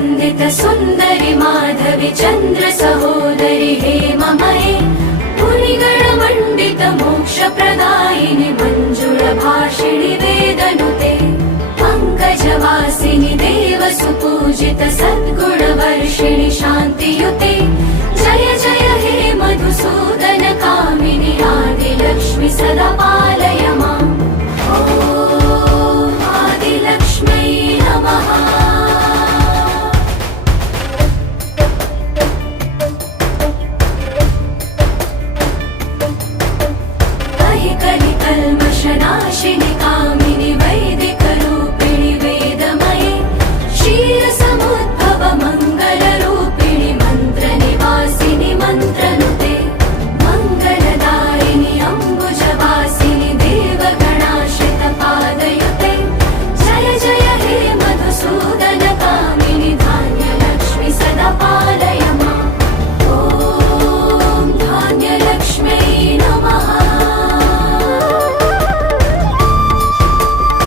वन्दित सुन्दरि माधवि चन्द्र सहोदरि हेममये मुनिगणमण्डित मोक्षप्रदायिनि मञ्जुळभाषिणि वेदनुते पङ्कजवासिनि देव सुपूजित सद्गुणवर्षिणि शान्तियुते जय जय हे मधुसूदन कामिनि आदिलक्ष्मि सदा पाल